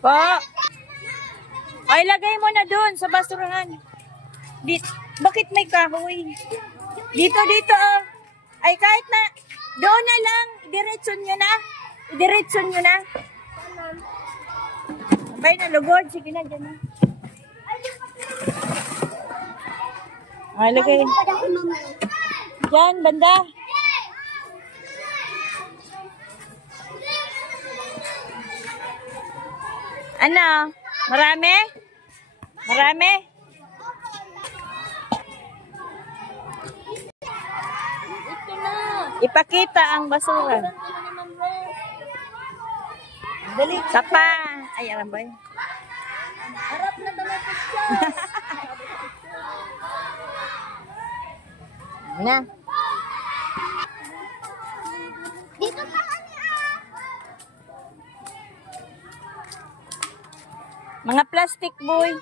Po. Ay, lagay mo na doon sa basurahan. Bakit may kahoy? Dito, oh. Ay, kahit na, doon na lang. Idiretso nyo na. Idiretso nyo na. Abay na, lugod. Sige na, dyan na. Ay, lagay. Dyan, banda. Ano? Marami? Marami? Ipakita ang basura. Dali. Sapa. Ay, alam ba yun? Harap na dalapit siya. Na. Dito pa kami Mga plastic boy.